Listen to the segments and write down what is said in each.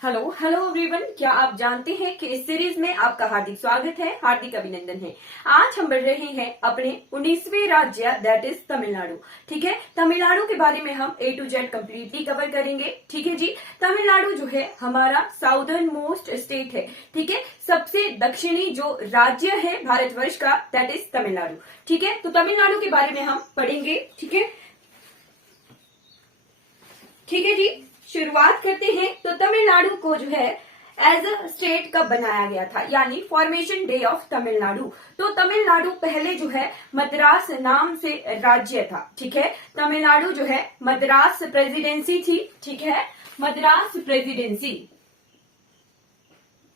Hello hello everyone, क्या आप जानते हैं कि इस सीरीज में आपका हार्दिक स्वागत है, हार्दिक अभिनंदन है। आज हम बढ़ रहे हैं अपने 19वें राज्य दैट इज तमिलनाडु। ठीक है, तमिलनाडु के बारे में हम A to Z completely cover करेंगे। ठीक है जी, तमिलनाडु जो है हमारा साउदर्न मोस्ट स्टेट है। ठीक है, सबसे दक्षिणी जो राज्य है भारतवर्ष का दैट इज तमिलनाडु। ठीक है, तो तमिलनाडु के बारे में हम पढ़ेंगे। ठीक है जी, शुरुआत करते हैं। तो तमिलनाडु को जो है एज अ स्टेट कब बनाया गया था, यानी फॉर्मेशन डे ऑफ तमिलनाडु। तो तमिलनाडु पहले जो है मद्रास नाम से राज्य था। ठीक है, तमिलनाडु जो है मद्रास प्रेसिडेंसी थी। ठीक है, मद्रास प्रेसिडेंसी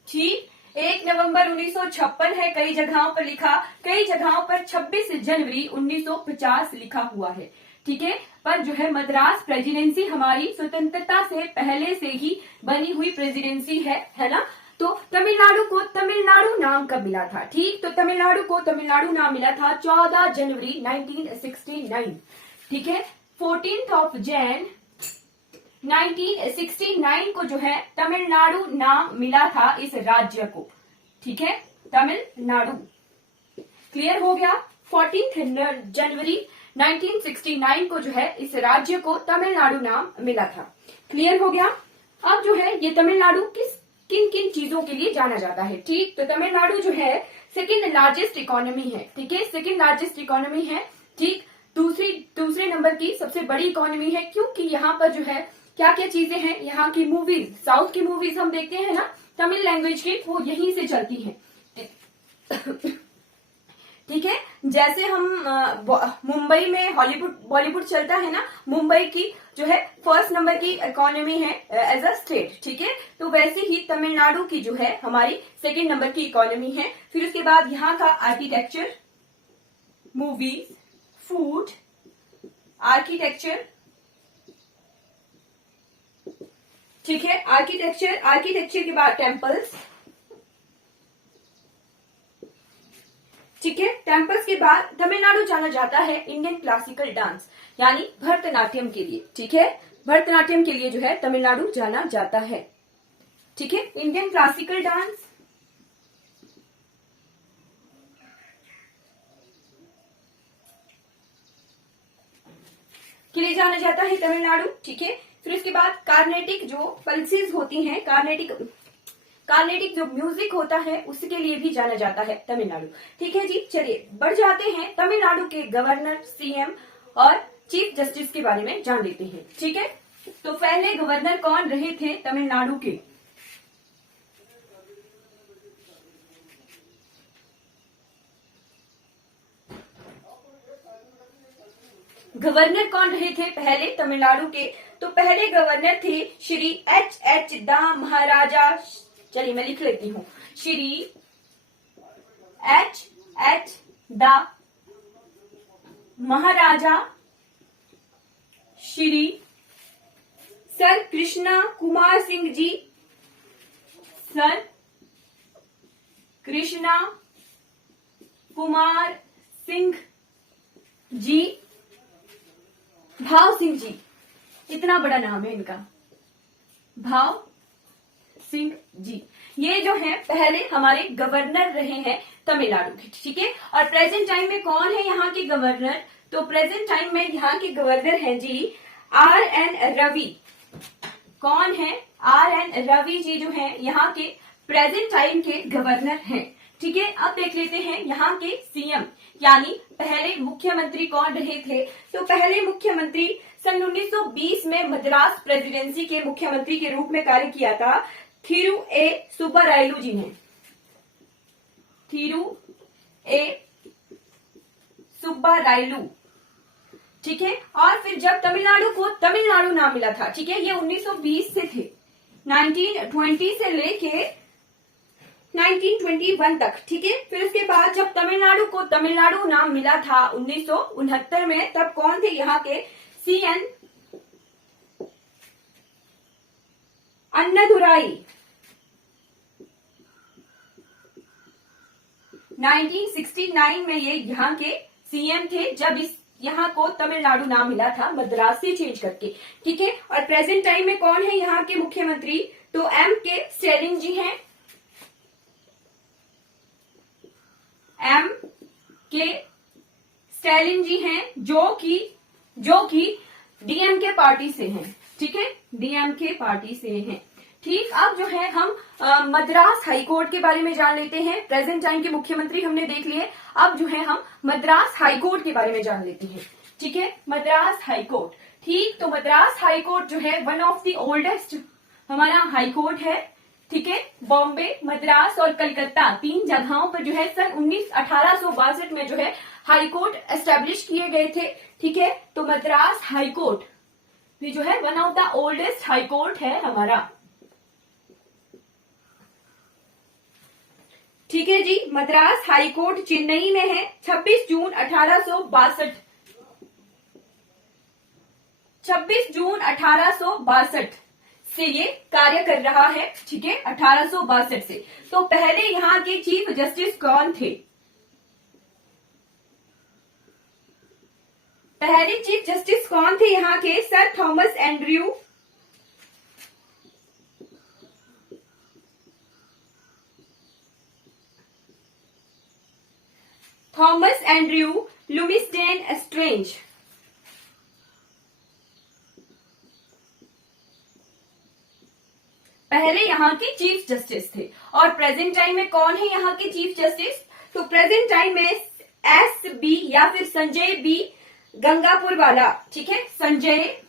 ठीक। 1 नवंबर 1956 है कई जगहों पर लिखा, कई जगहों पर 26 जनवरी 1950 लिखा हुआ है। ठीक है, पर जो है मद्रास प्रेसिडेंसी हमारी स्वतंत्रता से पहले से ही बनी हुई प्रेसिडेंसी है ना। तो तमिलनाडु को तमिलनाडु नाम कब मिला था? ठीक, तो तमिलनाडु को तमिलनाडु नाम मिला था 14 जनवरी 1969। ठीक है, 14th ऑफ जैन 1969 को जो है तमिलनाडु नाम मिला था इस राज्य को। ठीक है, तमिलनाडु क्लियर हो गया। 14th जनवरी 1969 को जो है इस राज्य को तमिलनाडु नाम मिला था। क्लियर हो गया। अब जो है ये तमिलनाडु किन किन चीजों के लिए जाना जाता है? ठीक, तो तमिलनाडु जो है सेकेंड लार्जेस्ट इकोनॉमी है। ठीक है, सेकेंड लार्जेस्ट इकोनॉमी है। ठीक, दूसरे नंबर की सबसे बड़ी इकोनॉमी है, क्योंकि यहाँ पर जो है क्या क्या चीजें हैं, यहाँ की मूवीज, साउथ की मूवीज हम देखते हैं ना तमिल लैंग्वेज की, वो यहीं से चलती हैं। ठीक है, जैसे हम मुंबई में बॉलीवुड चलता है ना, मुंबई की जो है फर्स्ट नंबर की इकोनॉमी है एज अ स्टेट। ठीक है, तो वैसे ही तमिलनाडु की जो है हमारी सेकेंड नंबर की इकोनॉमी है। फिर उसके बाद यहाँ का आर्किटेक्चर, मूवीज, फूड, आर्किटेक्चर। ठीक है, आर्किटेक्चर के बाद टेम्पल्स। ठीक है, टेम्पल्स के बाद तमिलनाडु जाना जाता है इंडियन क्लासिकल डांस यानी भरतनाट्यम के लिए। ठीक है, भरतनाट्यम के लिए जो है तमिलनाडु जाना जाता है। ठीक है, इंडियन क्लासिकल डांस के लिए जाना जाता है तमिलनाडु। ठीक है, फिर उसके बाद कार्नेटिक जो पल्सेस होती हैं, कार्नेटिक जो म्यूजिक होता है उसके लिए भी जाना जाता है तमिलनाडु। ठीक है जी, चलिए बढ़ जाते हैं तमिलनाडु के गवर्नर, सीएम और चीफ जस्टिस के बारे में जान लेते हैं। ठीक है, तो पहले गवर्नर कौन रहे थे तमिलनाडु के? गवर्नर कौन रहे थे पहले तमिलनाडु के? तो पहले गवर्नर थे श्री H दा महाराजा। चलिए मैं लिख लेती हूँ, श्री H दा महाराजा श्री सर कृष्णा कुमार सिंह जी। सर कृष्णा कुमार सिंह जी, भाव सिंह जी, इतना बड़ा नाम है इनका, भाव सिंह जी। ये जो है पहले हमारे गवर्नर रहे हैं तमिलनाडु के। ठीक है, और प्रेजेंट टाइम में कौन है यहाँ के गवर्नर? तो प्रेजेंट टाइम में यहाँ के गवर्नर हैं जी RN रवि। कौन है? RN रवि जी जो है यहाँ के प्रेजेंट टाइम के गवर्नर हैं। ठीक है, अब देख लेते हैं यहाँ के सीएम यानी पहले मुख्यमंत्री कौन रहे थे? तो पहले मुख्यमंत्री सन 1920 में मद्रास प्रेसिडेंसी के मुख्यमंत्री के रूप में कार्य किया था थिरु ए सुब्बारायलु जी ने। थिरु ए सुब्बारायलु। ठीक है, और फिर जब तमिलनाडु को तमिलनाडु नाम मिला था, ठीक है, ये 1920 से थे, 1920 से लेके 1921 तक। ठीक है, फिर उसके बाद जब तमिलनाडु को तमिलनाडु नाम मिला था 1969 में, तब कौन थे यहाँ के? CN अन्नादुराई। 1969 में ये यहाँ के सीएम थे जब इस यहाँ को तमिलनाडु नाम मिला था मद्रास से चेंज करके। ठीक है, और प्रेजेंट टाइम में कौन है यहाँ के मुख्यमंत्री? तो एम के स्टैलिन जी हैं, एम के स्टैलिन जी हैं जो कि डीएमके पार्टी से हैं, ठीक है, डीएमके पार्टी से हैं। ठीक, अब जो है हम मद्रास हाईकोर्ट के बारे में जान लेते हैं। प्रेजेंट टाइम के मुख्यमंत्री हमने देख लिए, अब जो है हम मद्रास हाईकोर्ट के बारे में जान लेते हैं। ठीक है, मद्रास हाईकोर्ट। ठीक, तो मद्रास हाईकोर्ट जो है वन ऑफ द ओल्डेस्ट हमारा हाईकोर्ट है। ठीक है, बॉम्बे, मद्रास और कलकत्ता 3 जगहों पर जो है सन 1862 में जो है हाईकोर्ट एस्टेब्लिश किए गए थे। ठीक है, तो मद्रास हाईकोर्ट भी जो है one of the oldest high court है हमारा। ठीक है जी, मद्रास हाईकोर्ट चेन्नई में है। 26 जून 1862 से ये कार्य कर रहा है। ठीक है, 1862 से। तो पहले यहाँ के चीफ जस्टिस कौन थे? पहले चीफ जस्टिस कौन थे यहाँ के? Sir Thomas Andrew, Thomas Andrew Lumisden Strange. पहले यहाँ के चीफ जस्टिस थे। और प्रेजेंट टाइम में कौन है यहाँ के चीफ जस्टिस? तो प्रेजेंट टाइम में एस बी या फिर संजय बी गंगापुर वाला। ठीक है, संजय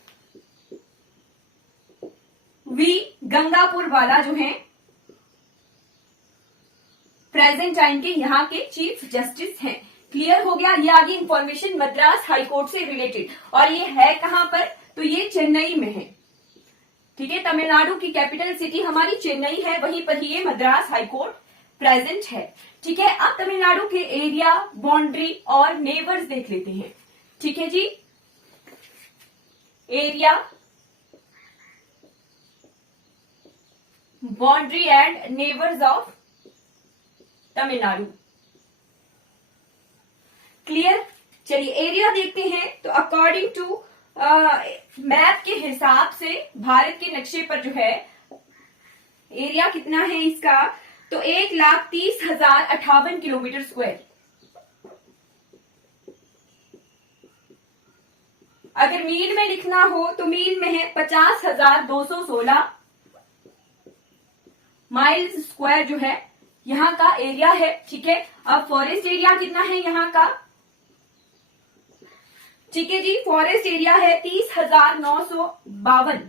वी गंगापुर वाला जो है प्रेजेंट टाइम के यहाँ के चीफ जस्टिस हैं। क्लियर हो गया? ये आगे इंफॉर्मेशन मद्रास हाईकोर्ट से रिलेटेड। और ये है कहां पर? तो ये चेन्नई में है। ठीक है, तमिलनाडु की कैपिटल सिटी हमारी चेन्नई है, वहीं पर ही ये मद्रास हाईकोर्ट प्रेजेंट है। ठीक है, अब तमिलनाडु के एरिया, बाउंड्री और नेबर्स देख लेते हैं। ठीक है जी, area, boundary and neighbours of Tamil Nadu. Clear? चलिए एरिया देखते हैं। तो अकॉर्डिंग टू मैप के हिसाब से भारत के नक्शे पर जो है एरिया कितना है इसका? तो 1,30,058 किलोमीटर स्क्वायर। अगर मील में लिखना हो तो मील में है 50,216 माइल्स स्क्वायर जो है यहाँ का एरिया है। ठीक है, अब फॉरेस्ट एरिया कितना है यहाँ का? ठीक है जी, फॉरेस्ट एरिया है 30,952।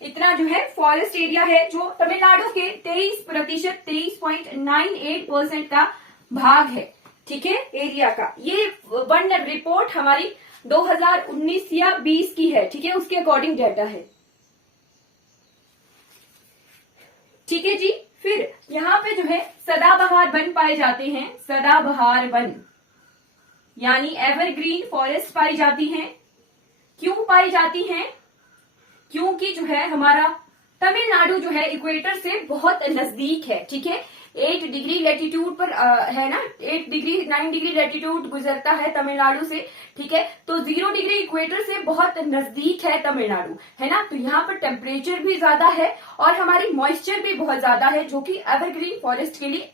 इतना जो है फॉरेस्ट एरिया है, जो तमिलनाडु के 23%, 23.98% का भाग है। ठीक है, एरिया का। ये वन रिपोर्ट हमारी 2019 या 20 की है। ठीक है, उसके अकॉर्डिंग डाटा है। ठीक है जी, फिर यहाँ पे जो है सदाबहार वन पाए जाते हैं। सदाबहार वन यानी एवरग्रीन फॉरेस्ट पाई जाती हैं। क्यों पाई जाती हैं? क्योंकि जो है हमारा तमिलनाडु जो है इक्वेटर से बहुत नजदीक है। ठीक है, 8 डिग्री लैटिट्यूड पर है ना, 8 डिग्री 9 डिग्री लैटिट्यूड गुजरता है तमिलनाडु से। ठीक है, तो 0 डिग्री इक्वेटर से बहुत नजदीक है तमिलनाडु, है ना। तो यहाँ पर टेम्परेचर भी ज्यादा है और हमारी मॉइस्चर भी बहुत ज्यादा है, जो कि एवरग्रीन फॉरेस्ट के लिए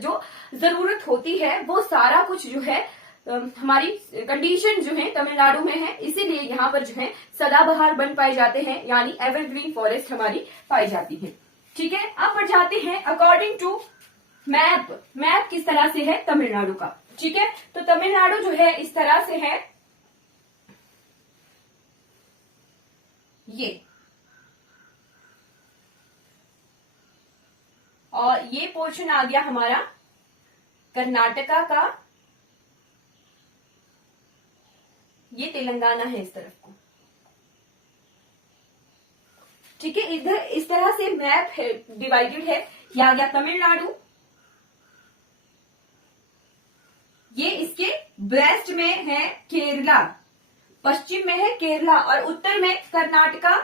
जो जरूरत होती है वो सारा कुछ जो है हमारी कंडीशन जो है तमिलनाडु में है। इसीलिए यहाँ पर जो है सदाबहार वन पाए जाते हैं, यानी एवरग्रीन फॉरेस्ट हमारी पाई जाती है। ठीक है, अब बढ़ जाते हैं अकॉर्डिंग टू मैप। मैप किस तरह से है तमिलनाडु का? ठीक है, तो तमिलनाडु जो है इस तरह से है, ये, और ये पोर्शन आ गया हमारा कर्नाटका का, ये तेलंगाना है इस तरफ को। ठीक है, इधर इस तरह से मैप है, डिवाइडेड है। ये आ गया तमिलनाडु, ये इसके वेस्ट में है केरला, पश्चिम में है केरला और उत्तर में कर्नाटका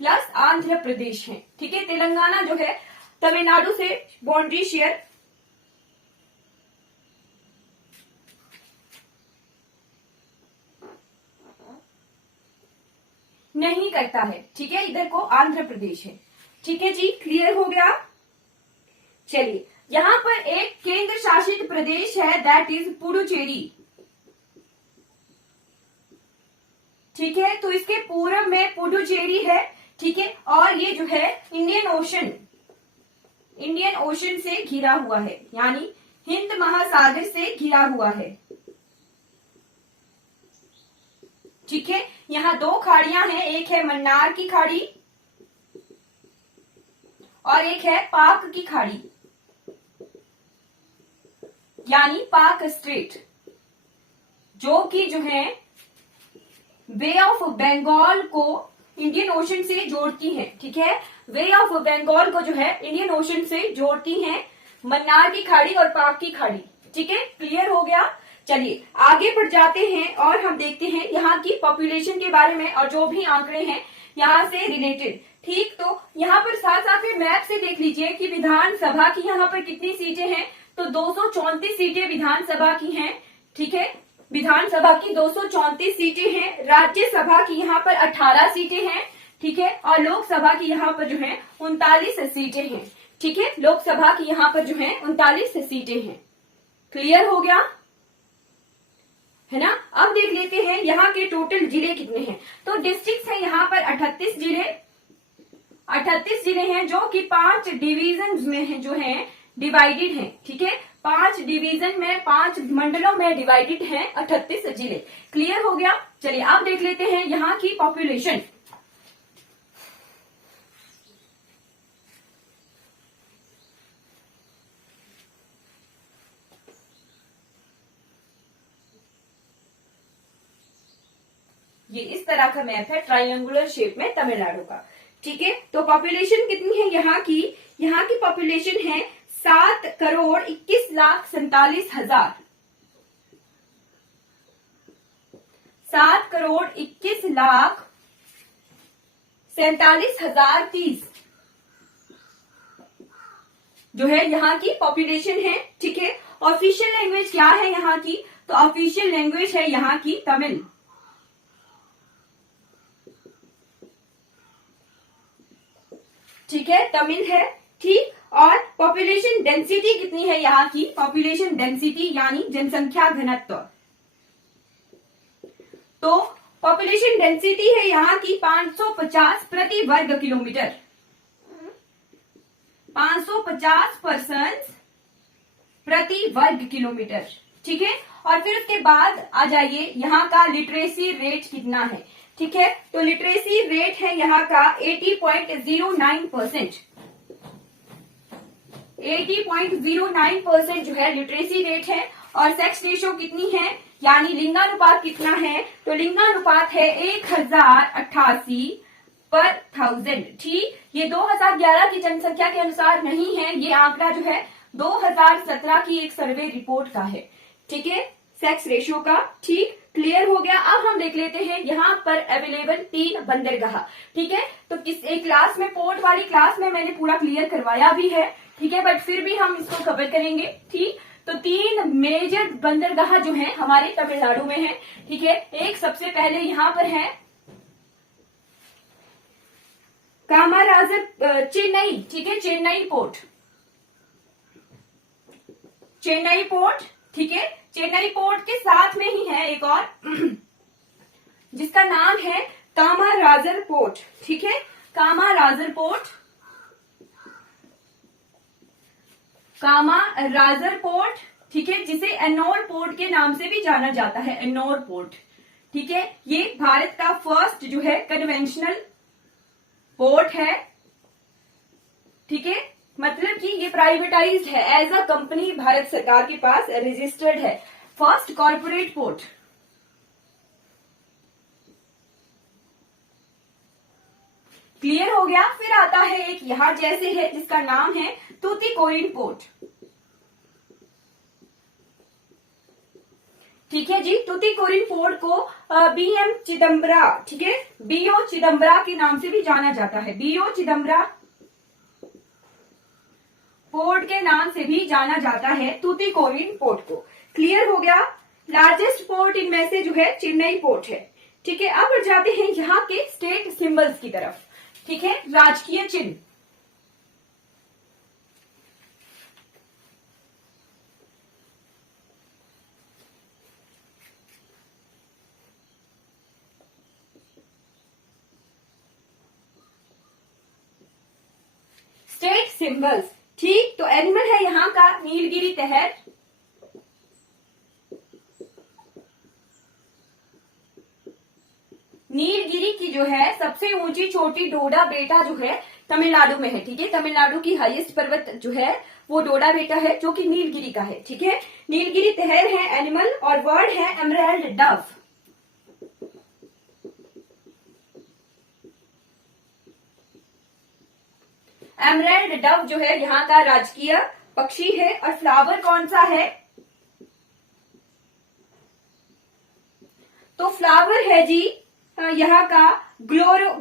प्लस आंध्र प्रदेश है। ठीक है, तेलंगाना जो है तमिलनाडु से बाउंड्री शेयर नहीं करता है। ठीक है, इधर को आंध्र प्रदेश है। ठीक है जी, क्लियर हो गया। चलिए, यहाँ पर एक केंद्र शासित प्रदेश है, दैट इज पुडुचेरी। ठीक है, तो इसके पूर्व में पुडुचेरी है। ठीक है, और ये जो है इंडियन ओशन से घिरा हुआ है, यानी हिंद महासागर से घिरा हुआ है। ठीक है, यहाँ दो खाड़ियां हैं, एक है मन्नार की खाड़ी और एक है पाक की खाड़ी, यानी पाक स्ट्रेट, जो कि जो है बे ऑफ बंगाल को इंडियन ओशन से जोड़ती है। ठीक है, वे ऑफ बंगाल को जो है इंडियन ओशन से जोड़ती हैं मन्नार की खाड़ी और पाक की खाड़ी। ठीक है, क्लियर हो गया। चलिए आगे बढ़ जाते हैं और हम देखते हैं यहाँ की पॉपुलेशन के बारे में और जो भी आंकड़े हैं यहाँ से रिलेटेड। ठीक, तो यहाँ पर साथ साथ में मैप से देख लीजिए कि विधानसभा की यहाँ पर कितनी सीटें हैं, तो 234 सीटें विधानसभा की हैं। ठीक है, विधानसभा की 234 सीटें हैं। राज्यसभा की यहाँ पर 18 सीटें हैं। ठीक है, और लोकसभा की यहाँ पर जो है 39 सीटें हैं। ठीक है, लोकसभा की यहाँ पर जो है 39 सीटें हैं। क्लियर हो गया है ना। अब देख लेते हैं यहाँ के टोटल जिले कितने हैं। तो डिस्ट्रिक्ट है यहाँ पर 38 जिले हैं, जो कि 5 डिवीजन में है, जो है डिवाइडेड है। ठीक है, 5 डिवीजन में 5 मंडलों में डिवाइडेड है 38 जिले। क्लियर हो गया। चलिए अब देख लेते हैं यहाँ की पॉपुलेशन। ये इस तरह का मैप है ट्रायंगुलर शेप में तमिलनाडु का। ठीक है, तो पॉपुलेशन कितनी है यहाँ की पॉपुलेशन है 7,21,47,000। 7,21,47,030 जो है यहाँ की पॉपुलेशन है। ठीक है, ऑफिशियल लैंग्वेज क्या है यहाँ की, तो ऑफिशियल लैंग्वेज है यहाँ की तमिल। ठीक है, तमिल है। ठीक, और पॉपुलेशन डेंसिटी कितनी है यहाँ की, पॉपुलेशन डेंसिटी यानी जनसंख्या घनत्व, तो पॉपुलेशन डेंसिटी है यहाँ की 550 प्रति वर्ग किलोमीटर। 550 पर्सन प्रति वर्ग किलोमीटर। ठीक है, और फिर उसके बाद आ जाइए यहाँ का लिटरेसी रेट कितना है। ठीक है, तो लिटरेसी रेट है यहाँ का 80.09%। 80.09% जो है लिटरेसी रेट है। और सेक्स रेशो कितनी है, यानी लिंगानुपात कितना है, तो लिंगानुपात है 1088 पर 1000। ठीक, ये 2011 की जनसंख्या के अनुसार नहीं है, ये आंकड़ा जो है 2017 की एक सर्वे रिपोर्ट का है। ठीक है, सेक्स रेशियो का। ठीक, क्लियर हो गया। अब हम देख लेते हैं यहाँ पर अवेलेबल 3 बंदरगाह। ठीक है, तो एक क्लास में, पोर्ट वाली क्लास में मैंने पूरा क्लियर करवाया भी है। ठीक है, बट फिर भी हम इसको कवर करेंगे। ठीक, तो 3 मेजर बंदरगाह जो हैं हमारे तमिलनाडु में हैं। ठीक है, एक सबसे पहले यहाँ पर है कामाराजर चेन्नई। ठीक है, चेन्नई पोर्ट। ठीक है, चेन्नई पोर्ट के साथ में ही है एक और जिसका नाम है कामाराजर पोर्ट। ठीक है, कामाराजर पोर्ट। ठीक है, जिसे एन्नोर पोर्ट के नाम से भी जाना जाता है, एन्नोर पोर्ट। ठीक है, ये भारत का फर्स्ट जो है कन्वेंशनल पोर्ट है। ठीक है, मतलब कि ये प्राइवेटाइज्ड है, एज अ कंपनी भारत सरकार के पास रजिस्टर्ड है। First corporate port. क्लियर हो गया। फिर आता है एक यहाँ जैसे है जिसका नाम है तूतीकोरिन पोर्ट। ठीक है जी, तूतीकोरिन पोर्ट को बीएम चिदम्बरा, ठीक है, बीओ चिदम्बरा के नाम से भी जाना जाता है। बीओ चिदम्बरा पोर्ट के नाम से भी जाना जाता है तूतीकोरिन पोर्ट को। क्लियर हो गया। लार्जेस्ट पोर्ट इनमें से जो है चेन्नई पोर्ट है। ठीक है, अब बढ़ जाते हैं यहाँ के स्टेट सिंबल्स की तरफ। ठीक है, राजकीय चिन्ह। स्टेट सिंबल्स, ठीक, तो एनिमल है यहाँ का नीलगिरी तहर। नीलगिरी की जो है सबसे ऊंची चोटी डोडा बेटा जो है तमिलनाडु में है। ठीक है, तमिलनाडु की हाईएस्ट पर्वत जो है वो डोडा बेटा है, जो कि नीलगिरी का है। ठीक है, नीलगिरी तहर है एनिमल, और वर्ड है एमराल्ड डव। एमराल्ड डव जो है यहाँ का राजकीय पक्षी है। और फ्लावर कौन सा है? तो फ्लावर है जी यहाँ का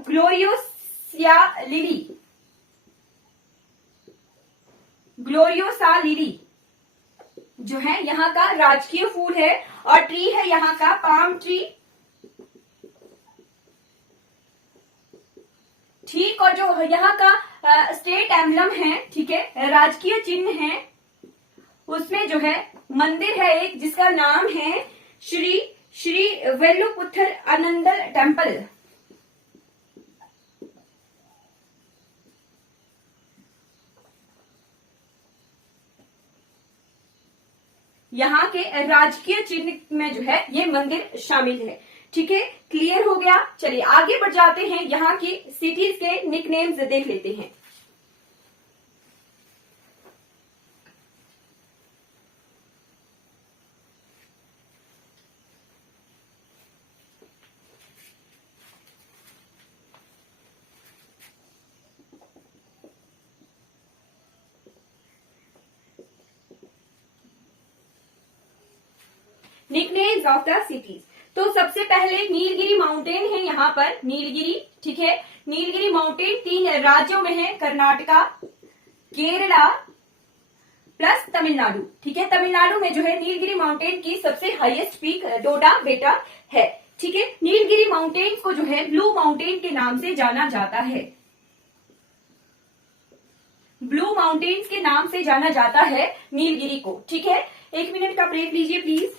ग्लोरियोसा लिली। ग्लोरियोसा लिली जो है यहाँ का राजकीय फूल है। और ट्री है यहाँ का पाम ट्री। ठीक, और जो यहाँ का स्टेट एम्बलम है, ठीक है, राजकीय चिन्ह है, उसमें जो है मंदिर है एक जिसका नाम है श्री श्री वेल्लुपुथर आनंदल टेम्पल। यहाँ के राजकीय चिन्ह में जो है ये मंदिर शामिल है। ठीक है, क्लियर हो गया। चलिए आगे बढ़ जाते हैं, यहाँ की सिटीज के निकनेम्स देख लेते हैं। Nicknames of the cities. तो सबसे पहले नीलगिरी माउंटेन है यहाँ पर, नीलगिरी। ठीक है, नीलगिरी माउंटेन 3 राज्यों में है, कर्नाटका, केरला प्लस तमिलनाडु। ठीक है, तमिलनाडु में जो है नीलगिरी माउंटेन की सबसे हाईएस्ट पीक डोडा बेटा है। ठीक है, नीलगिरी माउंटेन को जो है ब्लू माउंटेन के नाम से जाना जाता है। ब्लू माउंटेन्स के नाम से जाना जाता है नीलगिरी को। ठीक है, 1 मिनट का ब्रेक लीजिए प्लीज।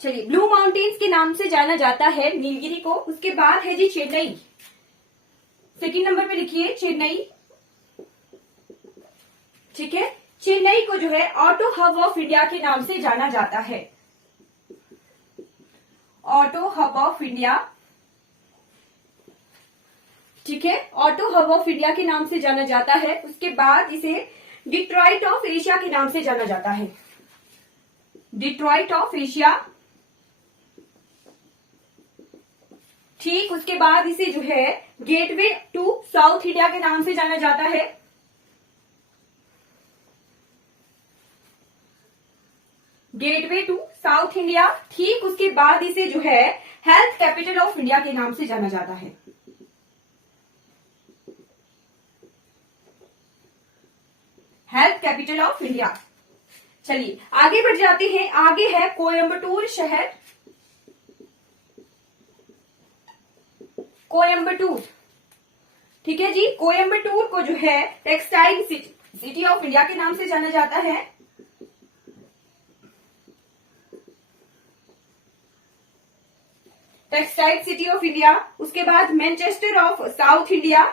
चलिए, ब्लू माउंटेन्स के नाम से जाना जाता है नीलगिरी को। उसके बाद है जी चेन्नई। सेकंड नंबर पे लिखिए चेन्नई। ठीक है, चेन्नई को जो है ऑटो हब ऑफ इंडिया के नाम से जाना जाता है। Auto hub of India. ठीक है, ऑटो हब ऑफ इंडिया के नाम से जाना जाता है। उसके बाद इसे डिट्रॉइट ऑफ एशिया के नाम से जाना जाता है। Detroit of Asia. ठीक, उसके बाद इसे जो है गेटवे टू साउथ इंडिया के नाम से जाना जाता है। Gateway to south India. ठीक उसके बाद इसे जो है हेल्थ कैपिटल ऑफ इंडिया के नाम से जाना जाता है। Health capital of India. चलिए आगे बढ़ जाते हैं। आगे है कोयम्बटूर शहर। कोयम्बटूर, ठीक है जी। कोयम्बटूर को जो है टेक्सटाइल सिटी ऑफ इंडिया के नाम से जाना जाता है। Textile city of India. उसके बाद मैनचेस्टर ऑफ साउथ इंडिया।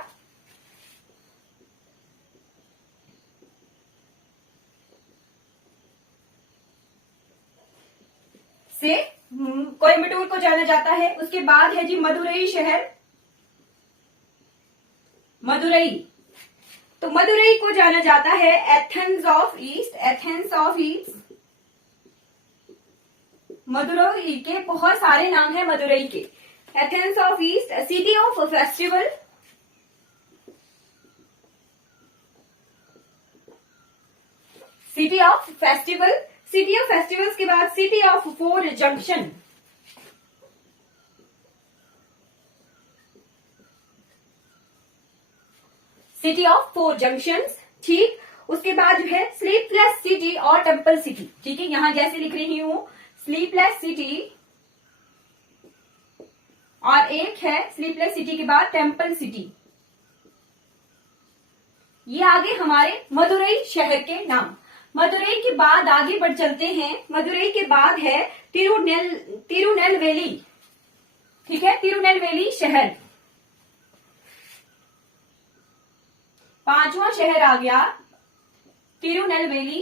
से कोयम्बटूर को जाना जाता है। उसके बाद है जी मदुरई शहर। मदुरई, तो मदुरई को जाना जाता है Athens of east. Athens of east. Madurai के बहुत सारे नाम हैं मदुरई के। Athens of east. City of festival. City of festival. City of festivals के बाद city of four junction. City of four junctions. ठीक उसके बाद जो है स्लीपलेस सिटी और टेम्पल सिटी। ठीक है, यहां जैसे लिख रही हूं स्लीपलेस सिटी और एक है स्लीपलेस सिटी के बाद टेम्पल सिटी। ये आगे हमारे मदुरई शहर के नाम। मदुरई के बाद आगे बढ़ चलते हैं। मदुरई के बाद है तिरुनेलवेली। ठीक है, तिरुनेलवेली शहर। पांचवा शहर आ गया तिरुनेलवेली।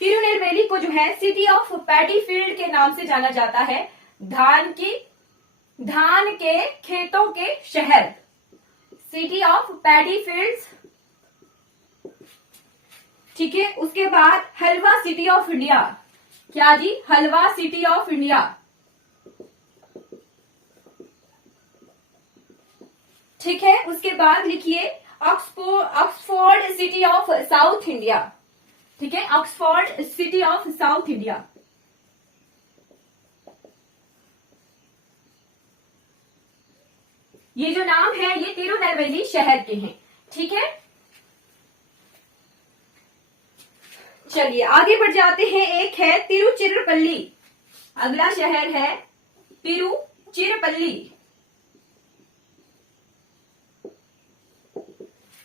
तिरुनेलवेली को जो है सिटी ऑफ पैडी फील्ड के नाम से जाना जाता है। धान के खेतों के शहर। City of paddy fields. ठीक है, उसके बाद हलवा सिटी ऑफ इंडिया। क्या जी? हलवा सिटी ऑफ इंडिया। ठीक है, उसके बाद लिखिए Oxford city of south India. ठीक है, Oxford city of south India. ये जो नाम है ये तिरुनेलवेली शहर के हैं। ठीक है, चलिए आगे बढ़ जाते हैं। एक है तिरुचिरापल्ली। अगला शहर है तिरुचिरापल्ली।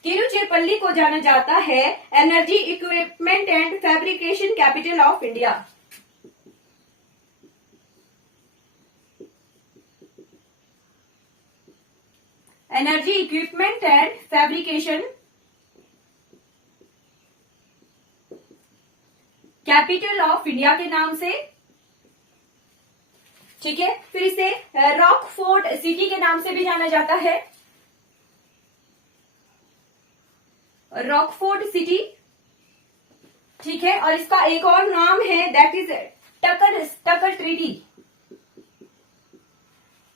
तिरुचिरापल्ली को जाना जाता है energy equipment and fabrication capital of India. Energy equipment and fabrication capital of India के नाम से। ठीक है, फिर इसे रॉकफोर्ट सिटी के नाम से भी जाना जाता है। रॉकफोर्ट सिटी। ठीक है, और इसका एक और नाम है दैट इज टकर ट्रीटी।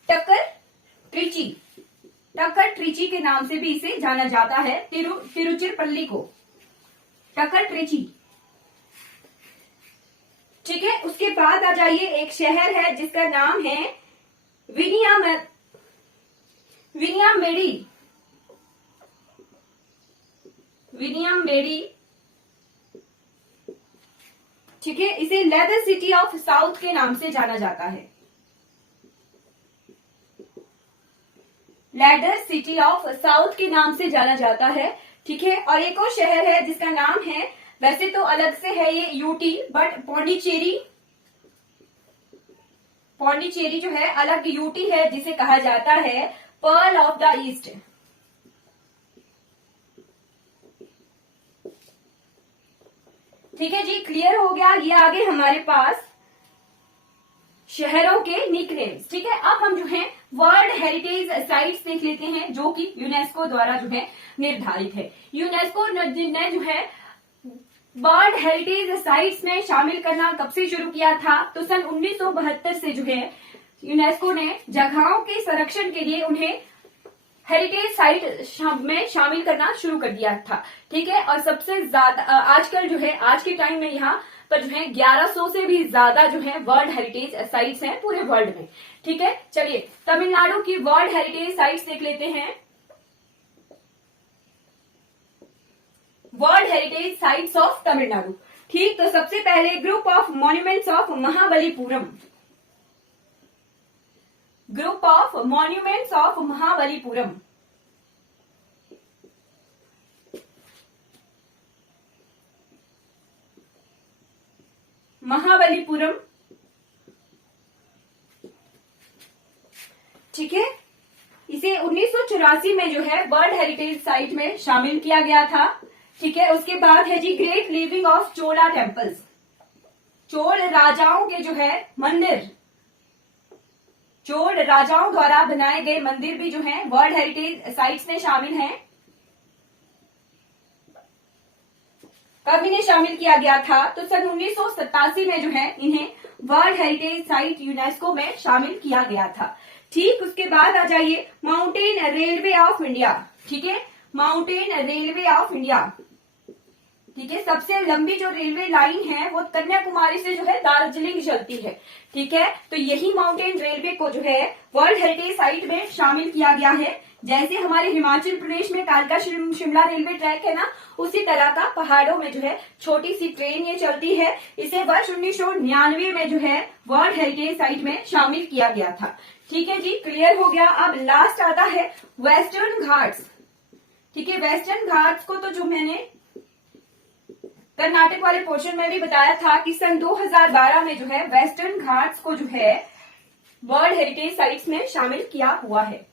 टकर ट्रीची के नाम से भी इसे जाना जाता है। तिरुचिरापल्ली को टकर ट्रीची। ठीक है, उसके बाद आ जाइए एक शहर है जिसका नाम है विनियामेडी। ठीक है, इसे लेदर सिटी ऑफ साउथ के नाम से जाना जाता है। लेदर सिटी ऑफ साउथ के नाम से जाना जाता है। ठीक है, और एक और शहर है जिसका नाम है, वैसे तो अलग से है ये यूटी, बट पौंडीचेरी जो है अलग यूटी है जिसे कहा जाता है पर्ल ऑफ द ईस्ट। ठीक है जी, क्लियर हो गया। ये आगे हमारे पास शहरों के निकनेम्स। ठीक है, अब हम जो है वर्ल्ड हेरिटेज साइट्स देख लेते हैं जो कि यूनेस्को द्वारा जो है निर्धारित है। यूनेस्को ने जो है वर्ल्ड हेरिटेज साइट्स में शामिल करना कब से शुरू किया था? तो सन 1972 से जो है यूनेस्को ने जगहों के संरक्षण के लिए उन्हें हेरिटेज साइट में शामिल करना शुरू कर दिया था। ठीक है, और सबसे ज्यादा आजकल जो है आज के टाइम में यहाँ पर जो है 1100 से भी ज्यादा जो है वर्ल्ड हेरिटेज साइट्स हैं पूरे वर्ल्ड में। ठीक है, चलिए तमिलनाडु की वर्ल्ड हेरिटेज साइट्स देख लेते हैं। World heritage sites of Tamil Nadu. ठीक, तो सबसे पहले group of monuments of Mahabalipuram. Group of monuments of Mahabalipuram. Mahabalipuram. ठीक है, इसे 1984 में जो है वर्ल्ड हेरिटेज साइट में शामिल किया गया था। ठीक है, उसके बाद है जी great living of Chola temples. Chola राजाओं के जो है मंदिर, चोल राजाओं द्वारा बनाए गए मंदिर भी जो है वर्ल्ड हेरिटेज साइट्स में शामिल हैं। कब इन्हें शामिल किया गया था? तो सन 1987 में जो है इन्हें वर्ल्ड हेरिटेज साइट यूनेस्को में शामिल किया गया था। ठीक, उसके बाद आ जाइए माउंटेन रेलवे ऑफ इंडिया। ठीक है, माउंटेन रेलवे ऑफ इंडिया। ठीक है, सबसे लंबी जो रेलवे लाइन है वो कन्याकुमारी से जो है दार्जिलिंग चलती है। ठीक है, तो यही माउंटेन रेलवे को जो है वर्ल्ड हेरिटेज साइट में शामिल किया गया है। जैसे हमारे हिमाचल प्रदेश में कालका शिमला रेलवे ट्रैक है ना, उसी तरह का पहाड़ों में जो है छोटी सी ट्रेन ये चलती है। इसे वर्ष 1999 में जो है वर्ल्ड हेरिटेज साइट में शामिल किया गया था। ठीक है जी, क्लियर हो गया। अब लास्ट आता है वेस्टर्न घाट्स। ठीक है, वेस्टर्न घाट्स को तो जो मैंने कर्नाटक वाले पोर्शन में भी बताया था कि सन 2012 में जो है वेस्टर्न घाट्स को जो है वर्ल्ड हेरिटेज साइट्स में शामिल किया हुआ है।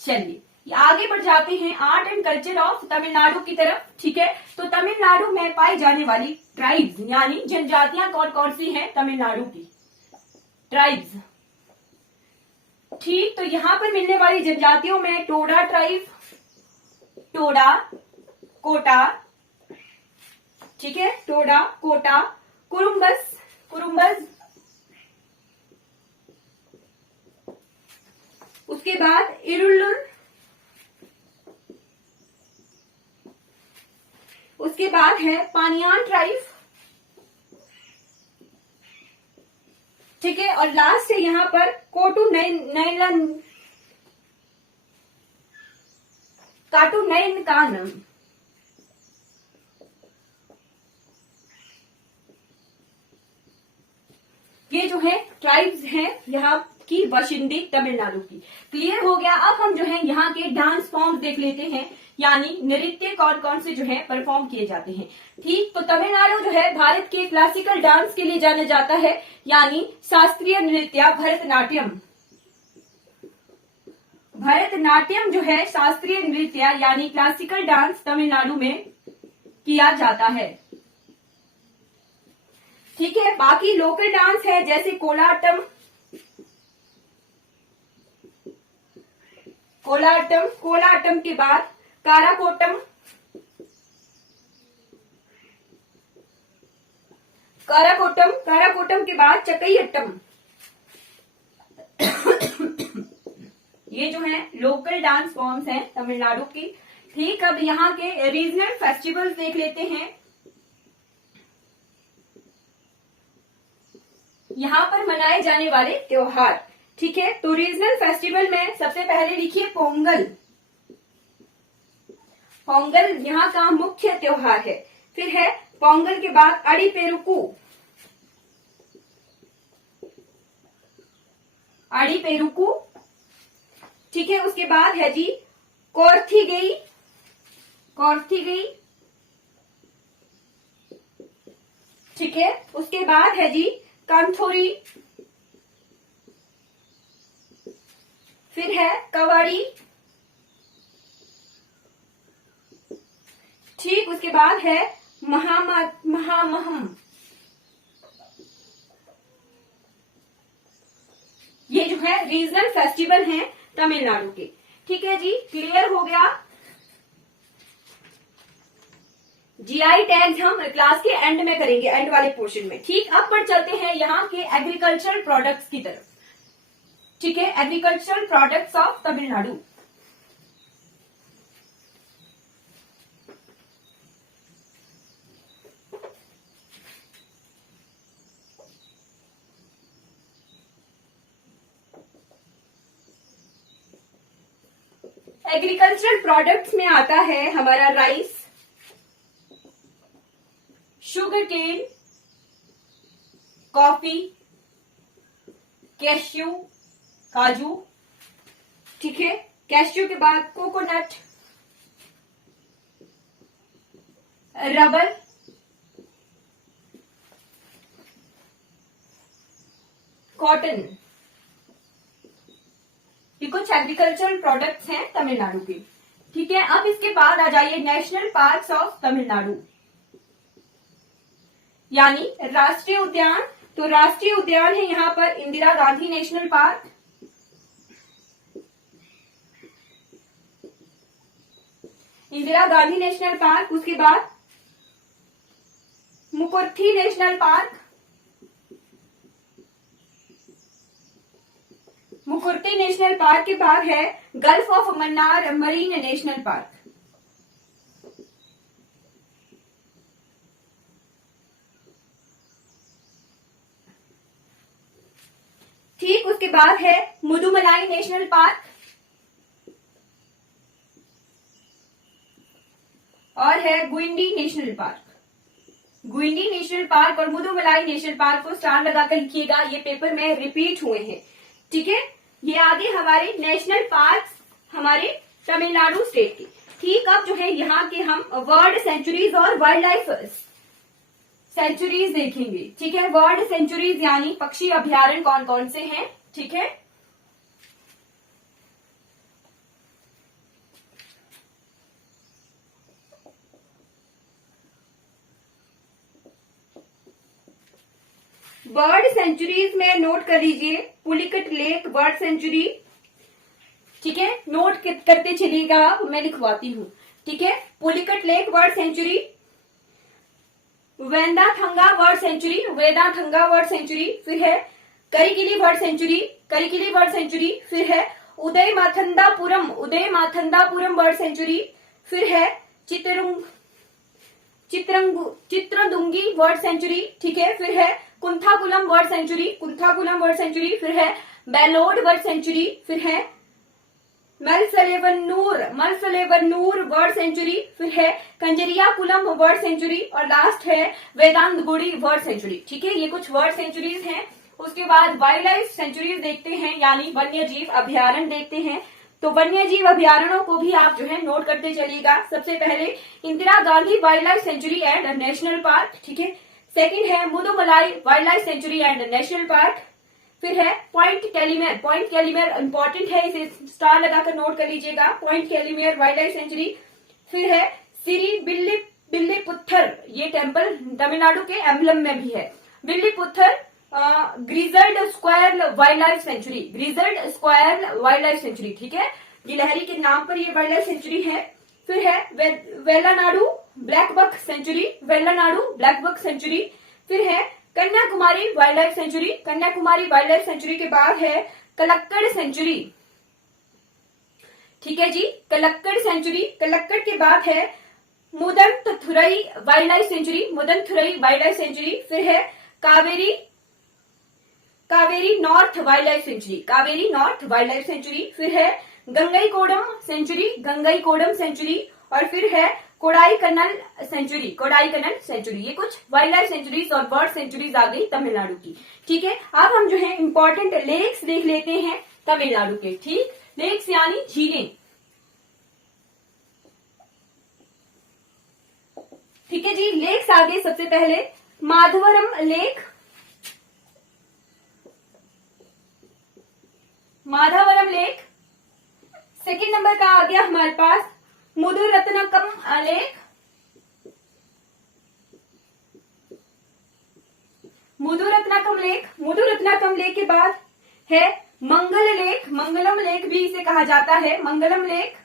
चलिए आगे बढ़ जाते हैं art and culture of Tamil Nadu की तरफ। ठीक है, तो तमिलनाडु में पाई जाने वाली ट्राइब्स यानी जनजातियां कौन कौन सी हैं तमिलनाडु की? ट्राइब्स। ठीक, तो यहाँ पर मिलने वाली जनजातियों में टोडा ट्राइब, टोडा, कोटा। ठीक है, टोडा, कोटा, कुरुम्बस, कुरुम्बस। उसके बाद इरुल्लुर, उसके बाद है पानियान ट्राइब। ठीक है, और लास्ट से यहाँ पर कोटू नैलन, काटू नैन कानम। ये जो है ट्राइब्स हैं यहाँ की बाशिंदे तमिलनाडु की। क्लियर हो गया। अब हम जो है यहाँ के डांस फॉर्म देख लेते हैं, यानी नृत्य कौन कौन से जो है परफॉर्म किए जाते हैं। ठीक, तो तमिलनाडु जो है भारत के क्लासिकल डांस के लिए जाना जाता है, यानी शास्त्रीय नृत्य भरतनाट्यम। भरतनाट्यम जो है शास्त्रीय नृत्य यानी क्लासिकल डांस तमिलनाडु में किया जाता है। ठीक है, बाकी लोकल डांस है जैसे कोलाटम, कोलाटम, कोलाटम के बाद काराकोटम, काराकोटम, काराकोटम के बाद चकैयट्टम। ये जो है लोकल डांस फॉर्म्स हैं तमिलनाडु की। ठीक, अब यहाँ के रीजनल फेस्टिवल्स देख लेते हैं। यहाँ पर मनाए जाने वाले त्योहार। ठीक है, तो रीजनल फेस्टिवल में सबसे पहले लिखिए पोंगल। पोंगल यहाँ का मुख्य त्योहार है। फिर है पोंगल के बाद अड़ीपेरुकू, अड़ीपेरुकू। ठीक है, उसके बाद है जी कोर्थीगई, कोर्थीगई। ठीक है, उसके बाद है जी कांथोरी। फिर है कवाड़ी। ठीक, उसके बाद है महामहम। ये जो है रीजनल फेस्टिवल हैं तमिलनाडु के। ठीक है जी, क्लियर हो गया। जीआई टैग्स हम क्लास के एंड में करेंगे, एंड वाले पोर्शन में। ठीक, अब पर चलते हैं यहाँ के एग्रीकल्चरल प्रोडक्ट्स की तरफ। ठीक है, agricultural products of Tamil Nadu. Agricultural products में आता है हमारा rice, sugar cane, coffee, cashew, काजू, ठीक है। कैश्यू के बाद कोकोनट, रबर, कॉटन। ये कुछ एग्रीकल्चरल प्रोडक्ट्स हैं तमिलनाडु के, ठीक है। अब इसके बाद आ जाइए नेशनल पार्क्स ऑफ तमिलनाडु, यानी राष्ट्रीय उद्यान। तो राष्ट्रीय उद्यान है यहां पर Indira Gandhi national park, Indira Gandhi national park, उसके बाद Mukurthi national park, Mukurthi national park के बाद है gulf of Mannar marine national park, ठीक। उसके बाद है मुदुमलाई नेशनल पार्क और है Guindy national park. Guindy national park और मुदुमलाई नेशनल पार्क को स्टार लगाकर लिखिएगा, ये पेपर में रिपीट हुए हैं, ठीक है। ये आगे हमारे नेशनल पार्क्स हमारे तमिलनाडु स्टेट के, ठीक। अब जो है यहाँ के हम वर्ल्ड सेंचुरीज और वाइल्ड लाइफ सेंचुरीज देखेंगे, ठीक है। वर्ल्ड सेंचुरीज यानी पक्षी अभ्यारण्य कौन कौन से हैं, ठीक है। बर्ड सेंचुरीज में नोट कर लीजिए पुलिकट लेक बर्ड सेंचुरी, ठीक है। नोट करते चलिएगा, मैं लिखवाती हूँ, ठीक है। Pulicat lake bird sanctuary, Vedanthangal bird sanctuary, Vedanthangal bird sanctuary, फिर है Karikili bird sanctuary, Karikili bird sanctuary, फिर है उदय माथंदापुरम, उदय माथंदापुरम बर्ड सेंचुरी, फिर है चित्रदुंगी बर्ड सेंचुरी, ठीक है। फिर है Koonthankulam bird sanctuary, Koonthankulam bird sanctuary, फिर है बेलोड बर्ड सेंचुरी, फिर है मलफलेवनूर बर्ड सेंचुरी, फिर है कंजरियाकुलम बर्ड सेंचुरी और लास्ट है वेदांतगुड़ी बर्ड सेंचुरी, ठीक है। ये कुछ वर्ड सेंचुरीज हैं। उसके बाद वाइल्ड लाइफ सेंचुरीज देखते हैं, यानी वन्य जीव अभ्यारण्य देखते हैं। तो वन्य जीव अभ्यारण्यों को भी आप जो है नोट करते चलिएगा। सबसे पहले Indira Gandhi wild life century and national park, ठीक है। सेकंड है Mudumalai wild life century and national park, फिर है point Calimere, point Calimere important है, इसे स्टार लगाकर नोट कर लीजिएगा, point Calimere wild life sanctuary. फिर है सिरी बिल्ली पुत्थर, ये टेम्पल तमिलनाडु के एम्बलम में भी है, बिल्ली पुत्थर grizzled squirrel wild life sanctuary, grizzled squirrel wild life sanctuary, ठीक है। गिलहरी के नाम पर ये वाइल्ड लाइफ सेंचुरी है। फिर है Vellanadu black buck sanctuary, Vellanadu black buck sanctuary. फिर है Kanyakumari wild life sanctuary, Kanyakumari wild life sanctuary के बाद है कलक्कड़ सेंचुरी, ठीक है जी, कलक्कड़ सेंचुरी। कलक्कड़ के बाद है Mundanthurai wild life sanctuary, Mundanthurai wild life sanctuary. फिर है Kaveri north wild life sanctuary, Kaveri north wild life sanctuary. फिर है गंगईकोडम सेंचुरी, गंगईकोडम सेंचुरी। और फिर है कोडाईकनाल सेंचुरी, कोडाईकनाल सेंचुरी। ये कुछ वाइल्ड लाइफ सेंचुरीज और बर्ड सेंचुरीज आ गई तमिलनाडु की, ठीक है। अब हम जो है इंपॉर्टेंट लेक्स देख लेते हैं तमिलनाडु के, ठीक। लेक्स यानी झीलें, ठीक है जी। लेक्स आगे सबसे पहले Madhavaram lake, Madhavaram lake. Second number का आ गया हमारे पास मुदुरत्नकम लेक, मुदुरत्नकम लेक। मुदुरत्नकम लेक के बाद है मंगल लेक, मंगलम लेक भी इसे कहा जाता है, मंगलम लेक,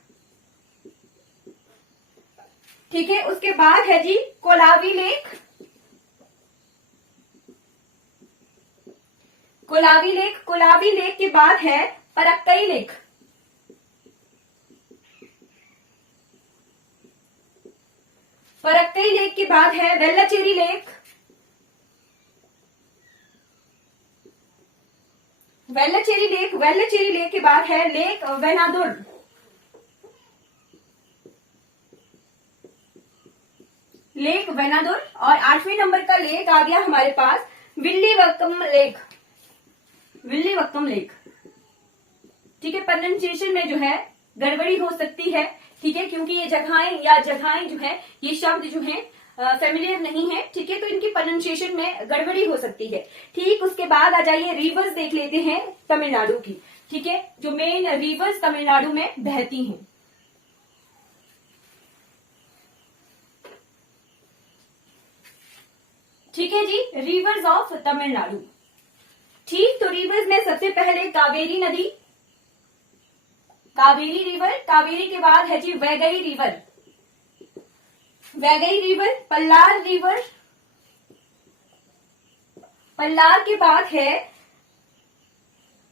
ठीक है। उसके बाद है जी कोलावी लेक, कोलावी लेक। कोलावी लेक के बाद है परक्कई लेक, परक्कई लेक के बाद है वेल्लाचेरी लेक, वेल्लाचेरी लेक। वेल्लाचेरी लेक के बाद है लेक वेनादुर, लेक वेनादुर। और 8वें नंबर का लेक आ गया हमारे पास विल्लीवक्कम लेक, विल्लीवक्कम लेक। ठीक है, प्रोनाउंसिएशन में जो है गड़बड़ी हो सकती है, ठीक है, क्योंकि ये जगहें जो है, ये शब्द जो है फेमिलियर नहीं है, ठीक है, तो इनकी प्रोनाउंसिएशन में गड़बड़ी हो सकती है। ठीक, उसके बाद आ जाइए रिवर्स देख लेते हैं तमिलनाडु की, ठीक है, जो मेन रिवर्स तमिलनाडु में बहती हैं। ठीक है जी, रिवर्स ऑफ तमिलनाडु। ठीक, तो रिवर्स में सबसे पहले कावेरी नदी, कावेरी रिवर, कावेरी के बाद है जी Vaigai river, Vaigai river, Palar river, Palar के बाद है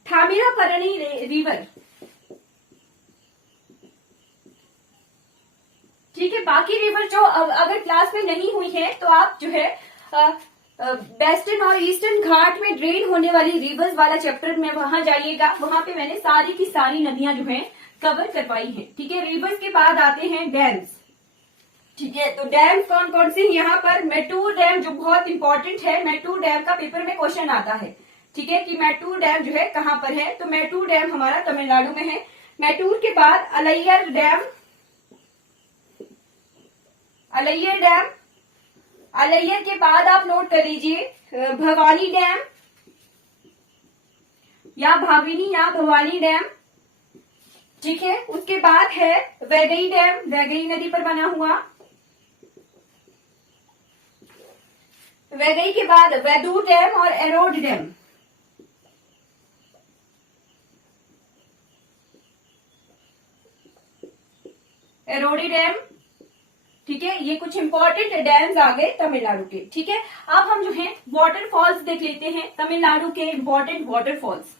थामिरापरणी रिवर। ठीक है, बाकी रिवर जो अगर क्लास में नहीं हुई है तो आप जो है वेस्टर्न और ईस्टर्न घाट में ड्रेन होने वाली रिवर्स वाला चैप्टर में वहां जाइएगा, वहां पे मैंने सारी की सारी नदियां जो है कवर करवाई हैं। ठीक है, रिवर्स के बाद आते हैं डैम्स। ठीक है, तो डैम कौन कौन से यहाँ पर मैटूर डैम जो बहुत इंपॉर्टेंट है, मैटूर डैम का पेपर में क्वेश्चन आता है। ठीक है, कि मैटूर डैम जो है कहाँ पर है, तो मैटूर डैम हमारा तमिलनाडु में है। मैटूर के बाद अलैयर डैम, अलैयर डैम, अलैयर के बाद आप नोट कर लीजिए भवानी डैम या भाविनी या भवानी डैम। ठीक है, उसके बाद है वैगई डैम, वैगई नदी पर बना हुआ। वैगई के बाद वैदूर डैम और एरोड डैम। एरोडी डैम। ठीक है, ये कुछ इंपॉर्टेंट डैम्स आ गए तमिलनाडु के। ठीक है, अब हम जो है वाटरफॉल्स देख लेते हैं, तमिलनाडु के इंपॉर्टेंट वाटरफॉल्स।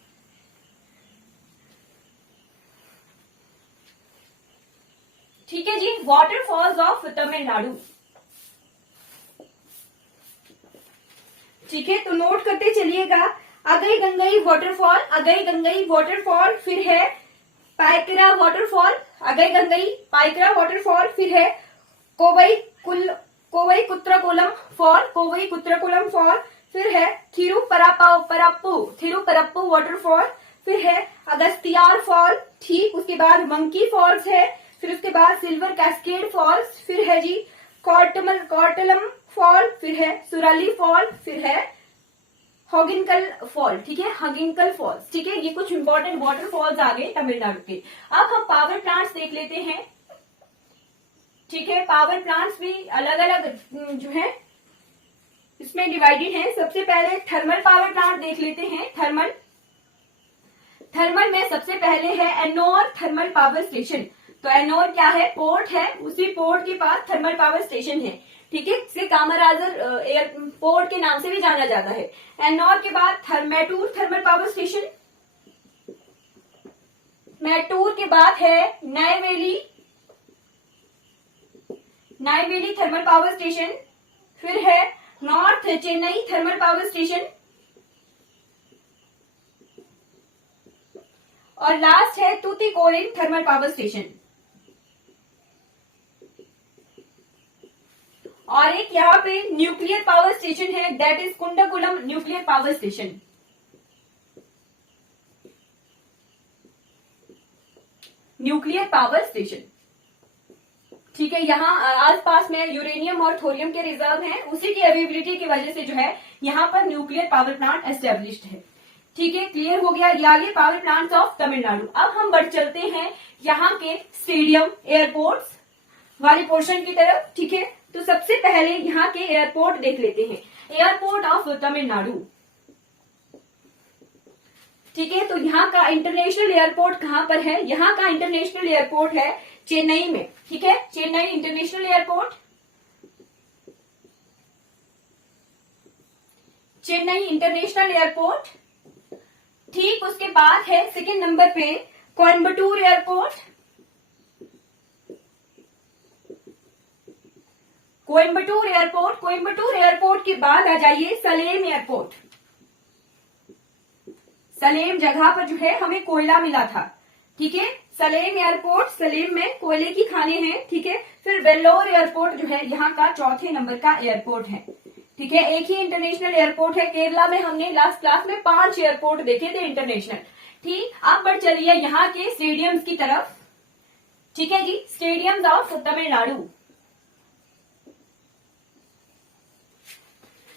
ठीक है जी, वाटरफॉल्स ऑफ तमिलनाडु। ठीक है, तो नोट करते चलिएगा। अगई गंगई वाटरफॉल, अगई गंगई वाटरफॉल, फिर है पाइकरा वाटरफॉल, अगई गंगई पाइकरा वाटरफॉल, फिर है कोवई कुत्रकोलम फॉल, कोवई कुत्रकोलम फॉल, फिर है थिरुपरप्पू वाटरफॉल, फिर है अगस्तियार फॉल। ठीक, उसके बाद मंकी फॉल्स है, फिर उसके बाद सिल्वर कैस्केड फॉल्स, फिर है जी कॉर्टलम फॉल, फिर है सुराली फॉल, फिर है हॉगिनकल फॉल। ठीक है, हॉगिनकल फॉल्स। ठीक है, ये कुछ इंपॉर्टेंट वाटरफॉल्स आ गए तमिलनाडु के। अब हम पावर प्लांट्स देख लेते हैं। ठीक है, पावर प्लांट्स भी अलग अलग जो है इसमें डिवाइडेड है। सबसे पहले थर्मल पावर प्लांट देख लेते हैं। थर्मल में सबसे पहले है एनोर थर्मल पावर स्टेशन। तो एनोर क्या है, पोर्ट है, उसी पोर्ट के पास थर्मल पावर स्टेशन है। ठीक है, इसे कामराजर एयरपोर्ट के नाम से भी जाना जाता है। एनोर के बाद Mettur thermal power station, Mettur के बाद है नायवेली थर्मल पावर स्टेशन, फिर है north Chennai thermal power station, और लास्ट है तूतीकोरिन थर्मल पावर स्टेशन। और एक यहाँ पे न्यूक्लियर पावर स्टेशन है, that is Kudankulam nuclear power station. Nuclear power station. ठीक है, यहाँ आसपास में यूरेनियम और थोरियम के रिजर्व हैं, उसी की अवेलेबिलिटी की वजह से जो है यहाँ पर न्यूक्लियर पावर प्लांट एस्टेब्लिश्ड है। ठीक है, क्लियर हो गया। ये आगे पावर प्लांट्स ऑफ तमिलनाडु। अब हम बढ़ चलते हैं यहाँ के स्टेडियम एयरपोर्ट्स वाले पोर्शन की तरफ। ठीक है, तो सबसे पहले यहाँ के एयरपोर्ट देख लेते हैं। Airport of Tamil Nadu. ठीक है, तो यहाँ का इंटरनेशनल एयरपोर्ट कहाँ पर है, यहाँ का इंटरनेशनल एयरपोर्ट है चेन्नई में। ठीक है, Chennai international airport, Chennai international airport. ठीक, उसके बाद है सेकेंड नंबर पे Coimbatore airport, Coimbatore airport. Coimbatore airport के बाद आ जाइए सलेम एयरपोर्ट। सलेम जगह पर जो है हमें कोयला मिला था, ठीक है। सलेम एयरपोर्ट, सलेम में कोयले की खाने हैं, ठीक है। फिर वेल्लोर एयरपोर्ट जो है यहाँ का चौथे नंबर का एयरपोर्ट है, ठीक है। एक ही इंटरनेशनल एयरपोर्ट है। केरला में हमने लास्ट क्लास में 5 एयरपोर्ट देखे थे इंटरनेशनल, ठीक। आप बढ़ चलिए यहाँ के स्टेडियम्स की तरफ, ठीक है जी। Stadiums of Tamil Nadu.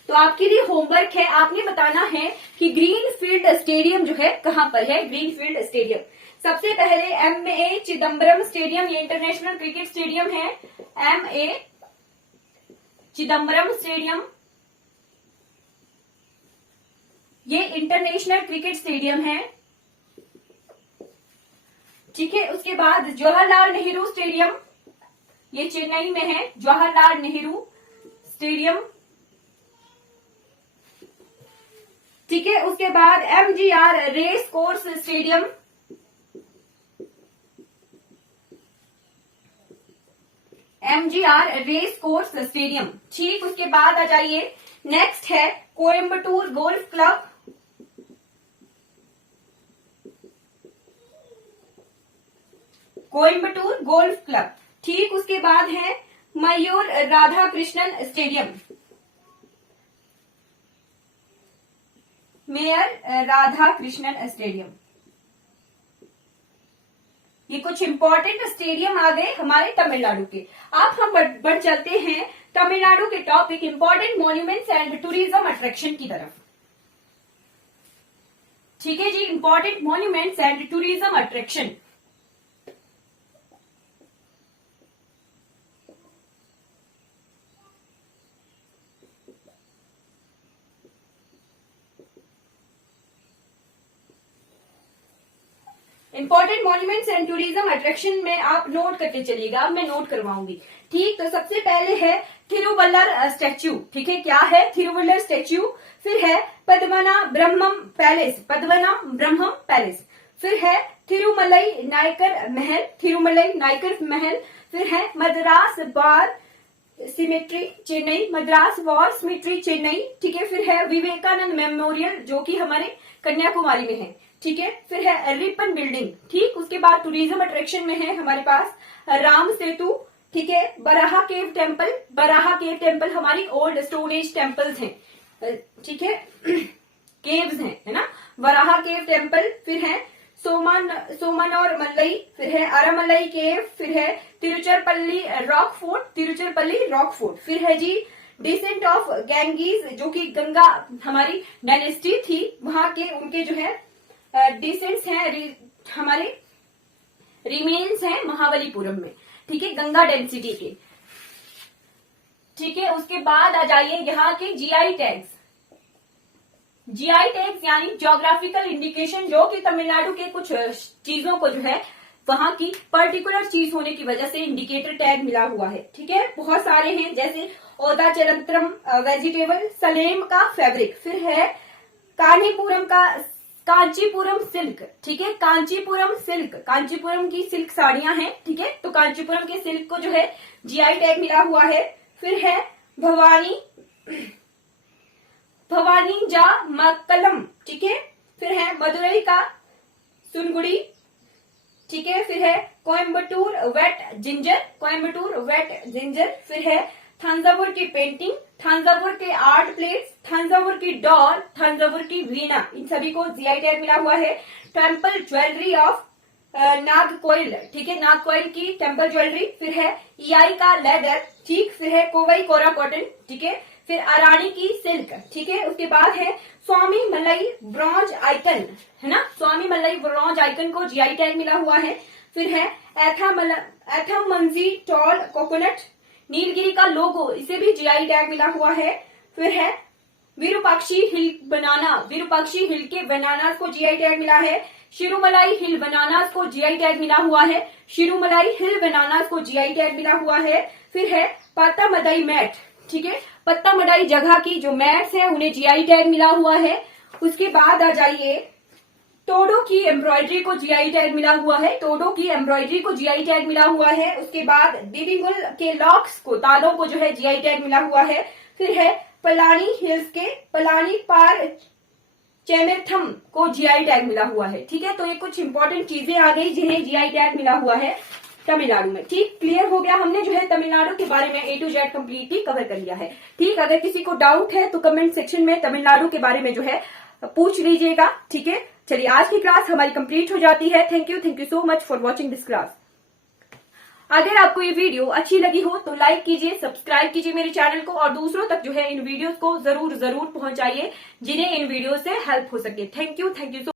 तो आपके लिए होमवर्क है, आपने बताना है कि ग्रीन फील्ड स्टेडियम जो है कहां पर है। ग्रीन फील्ड स्टेडियम सबसे पहले एमए चिदम्बरम स्टेडियम, ये इंटरनेशनल क्रिकेट स्टेडियम है। एमए चिदम्बरम स्टेडियम, ये इंटरनेशनल क्रिकेट स्टेडियम है, ठीक है। उसके बाद जवाहरलाल नेहरू स्टेडियम, ये चेन्नई में है, जवाहरलाल नेहरू स्टेडियम, ठीक है। उसके बाद MGR race course stadium, MGR race course stadium, ठीक। उसके बाद आ जाइए, नेक्स्ट है Coimbatore golf club, Coimbatore golf club, ठीक। उसके बाद है mayor Radhakrishnan stadium, mayor Radhakrishnan stadium. ये कुछ इंपॉर्टेंट स्टेडियम आ गए हमारे तमिलनाडु के। अब हम बढ़ चलते हैं तमिलनाडु के topic important monuments and tourism attraction की तरफ, ठीक है जी। Important monuments and tourism attraction, important monuments and tourism attraction में आप नोट करके चलिएगा, अब मैं नोट करवाऊंगी, ठीक। तो सबसे पहले है थिरुवल्लर स्टैच्यू, ठीक है। क्या है? थिरुवल्लर स्टैच्यू। फिर है पद्मनाभ ब्रह्मम पैलेस, पद्मनाभ ब्रह्मम पैलेस। फिर है थिरुमलई नायकर महल, थिरुमलई नायकर महल। फिर है Madras war cemetery Chennai, Madras war cemetery Chennai, ठीक है। फिर है विवेकानंद मेमोरियल जो कि हमारे कन्याकुमारी में है, ठीक है। फिर है रिपन बिल्डिंग, ठीक। उसके बाद टूरिज्म अट्रैक्शन में है हमारे पास राम सेतु, ठीक है। Baraha cave temple, Baraha cave temple हमारी ओल्ड स्टोन एज टेम्पल्स हैं, ठीक है, केव्स हैं, है ना, वराहा केव टेम्पल। फिर है सोमन और मल्लई, फिर है अरामलई केव। फिर है Tiruchirappalli rock fort, Tiruchirappalli rock fort. फिर है जी डिसेंट ऑफ गैंगीज जो कि गंगा हमारी डायनेस्टी थी वहां के, उनके जो है डिसेंट्स हैं, हमारे रिमेन्स हैं महाबलीपुरम में, ठीक है, गंगा डेंसिटी के, ठीक है। उसके बाद आ जाइए यहाँ के जीआई टैग्स, जीआई टैग्स यानी ज्योग्राफिकल इंडिकेशन, जो कि तमिलनाडु के कुछ चीजों को जो है वहां की पर्टिकुलर चीज होने की वजह से इंडिकेटर टैग मिला हुआ है, ठीक है। बहुत सारे हैं, जैसे ओदा चरंत्रम वेजिटेबल, सलेम का फैब्रिक। फिर है कानीपुरम का कांचीपुरम सिल्क, ठीक है, कांचीपुरम सिल्क, कांचीपुरम की सिल्क साड़ियां हैं, ठीक है। तो कांचीपुरम के सिल्क को जो है जीआई टैग मिला हुआ है। फिर है भवानी जा मक्कलम, ठीक है। फिर है मदुरई का सुनगुड़ी, ठीक है। फिर है Coimbatore wet ginger, Coimbatore wet ginger. फिर है थंजावुर की पेंटिंग, थंजावुर के आर्ट प्लेट्स, थंजावुर की डॉल, थंजावुर की वीणा, इन सभी को जीआई टैग मिला हुआ है। टेम्पल ज्वेलरी ऑफ नागकोइल, ठीक है, नागकोइल की टेम्पल ज्वेलरी। फिर है ईआई का लेदर, ठीक। फिर है कोवई कोरा कॉटन, ठीक है। फिर अरानी की सिल्क, ठीक है। उसके बाद है स्वामी मलई ब्रॉन्ज आइकन, है ना, स्वामी मलई ब्रॉन्ज आइकन को जीआई टैग मिला हुआ है। फिर है एथम मंजी टॉल कोकोनट, नीलगिरी का लोगो, इसे भी जीआई टैग मिला हुआ है। फिर है विरूपाक्षी हिल बनाना, विरूपाक्षी हिल के बनानास को जीआई टैग मिला है। शिरुमलाई हिल बनानास को जीआई टैग मिला हुआ है, शिरुमलाई हिल बनानास को जीआई टैग मिला हुआ है। फिर है पत्ता मदाई मैट, ठीक है, पत्ता मदाई जगह की जो मैट्स है उन्हें जीआई टैग मिला हुआ है। उसके बाद आ जाइए टोडो की एम्ब्रॉयडरी को जीआई टैग मिला हुआ है, टोडो की एम्ब्रॉयडरी को जीआई टैग मिला हुआ है। उसके बाद दिविंगुल के लॉक्स को, तालों को जो है जीआई टैग मिला हुआ है। फिर है पलानी हिल्स के पलानी पार चेमेर्थम को जीआई टैग मिला हुआ है। ठीक है, तो ये कुछ इंपॉर्टेंट चीजें आ गई जिन्हें जीआई टैग मिला हुआ है तमिलनाडु में। ठीक, क्लियर हो गया, हमने जो है तमिलनाडु के बारे में A to Z completely cover कर लिया है। ठीक, अगर किसी को डाउट है तो कमेंट सेक्शन में तमिलनाडु के बारे में जो है पूछ लीजिएगा। ठीक है, चलिए आज की क्लास हमारी कंप्लीट हो जाती है। Thank you so much for watching this class. अगर आपको ये वीडियो अच्छी लगी हो तो लाइक कीजिए, सब्सक्राइब कीजिए मेरे चैनल को और दूसरों तक जो है इन वीडियोस को जरूर पहुंचाइए जिन्हें इन वीडियो से हेल्प हो सके। Thank you so